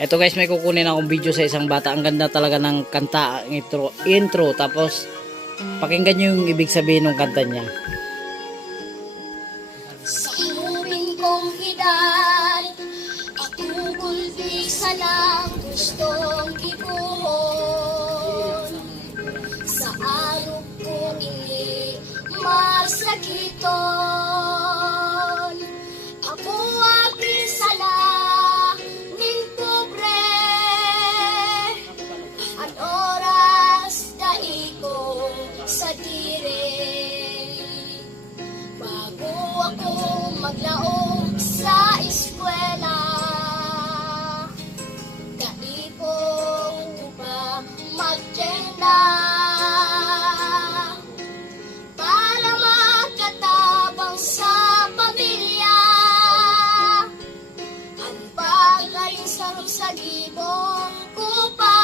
Eto guys, may kukunin akong video sa isang bata. Ang ganda talaga ng kanta, ang intro. Tapos, pakinggan nyo yung ibig sabihin ng kanta niya. Sa inumin kong edad, ako gulbisa lang gustong gibuhon. Sa alok ko ini masakiton. Ako aking sala ning pobre. An oras dai ko sa dire. Bago ako maglaog sa eskwela, kaipon ko pa magtenda para makatabang sa pamilya. Ang pagaling sarong sa libong ko pa,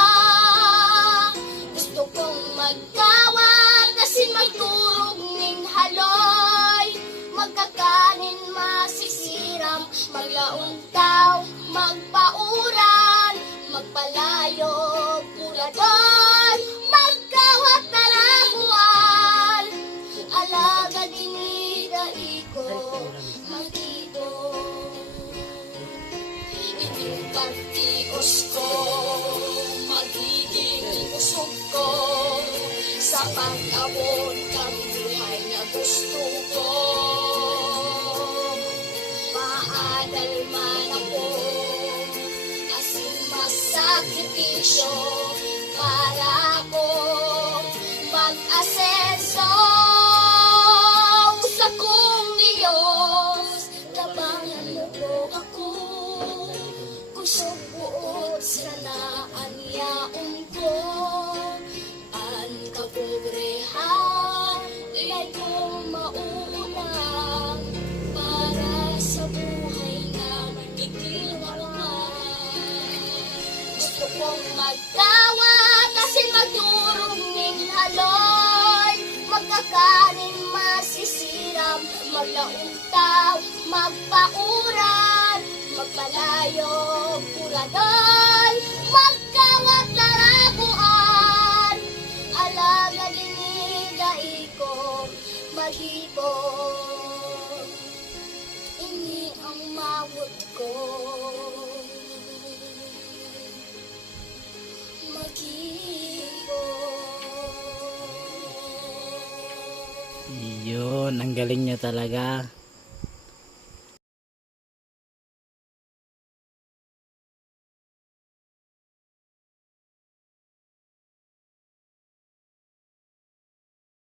gusto kong magkawag kasi magturog ning haloy. Magkakanin masisiram, maglauntaw, magpauran, magpalayo, pulador, magkawat tarabuan. Alaga dinida iko, magito. Iting partios ko, magiging usog ko, sa pag-abot ng buhay na gusto ko. Maadal man ako, asin masakripisyo, para ako mag-asenso sa kong Diyos. Labangan mo po ako, kusog buot sa naanyaon ko. Ang kapobrehan, ilay ko mauulang para sa buhay na ikinalaman. Gusto kong magtawa kasi magturong ning haloy. Magkakanin masisiram, maglauntaw, magpauran, magpalayo, purador, magkawat tarabuan. Alaga diniga iko, maghipon. Ini ang mawot ko, maghipon. Yun, ang galing niya talaga.